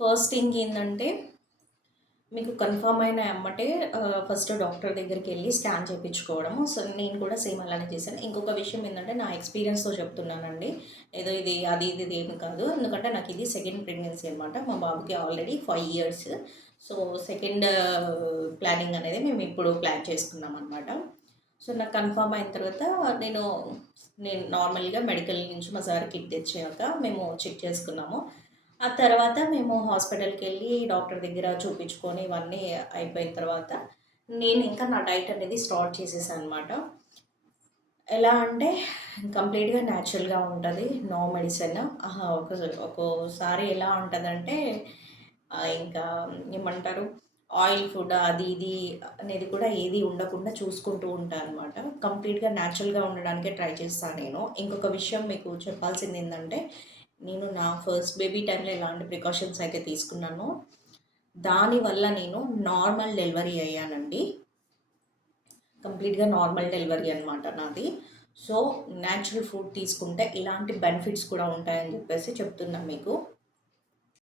First thing ఏందంటే, మీకు confirm అయిన ఎమ్మటే ఫస్ట్ డాక్టర్ దగ్గరికెళ్ళి స్కాన్ చేపించుకోవడము. సో, నేను కూడా సేమ్ అలానే చేశాను. ఇంకొక విషయం ఏందంటే, నా ఎక్స్‌పీరియన్స్‌తో చెప్తున్నానండి. ఏదో ఇది ఇది ఏమి కాదు. ఎందుకంటే, నాకిది సెకండ్ ప్రెగ్నెన్సీ అనమాట. మా బాబుకి already 5 years. So, second planning అనేది మేమిప్పుడు ప్లాన్ చేసుకున్నామనమాట. సో, నాకు కన్ఫర్మ్ అయిన తర్వాత నేను నేను నార్మల్‌గా మెడికల్ నుంచి మా సార్ కిట్ తెచ్చాక మేము చెక్ చేసుకున్నాము. ఆ తర్వాత మేము హాస్పిటల్‌కెళ్ళి డాక్టర్ దగ్గర చూపించుకొని ఇవన్నీ అయిపోయిన తర్వాత, నేను ఇంకా నా డైట్ అనేది స్టార్ట్ చేసేసాననమాట. ఎలా అంటే కంప్లీట్‌గా న్యాచురల్‌గా ఉంటది. No medicine. ఒక్కోసారి ఎలా ఉంటదంటే ఇంకా ఏమంటారు ఆయిల్ ఫుడ్ అది ఇది అనేది కూడా ఏది ఉండకుండా చూసుకుంటూ ఉంటా అనమాట. కంప్లీట్‌గా న్యాచురల్‌గా ఉండడానికే ట్రై చేస్తా నేను. ఇంకొక విషయం మీకు చెప్పాల్సిందేందంటే, నేను నా ఫస్ట్ బేబీ టైమ్‌లో ఎలాంటి ప్రికాషన్స్ అయితే తీసుకున్నానో, దానివల్ల నేను నార్మల్ డెలివరీ అయ్యానండి. కంప్లీట్‌గా నార్మల్ డెలివరీ అనమాట నాది. సో, న్యాచురల్ ఫుడ్ తీసుకుంటే ఇలాంటి బెనిఫిట్స్ కూడా ఉంటాయని చెప్పేసి చెప్తున్నా మీకు.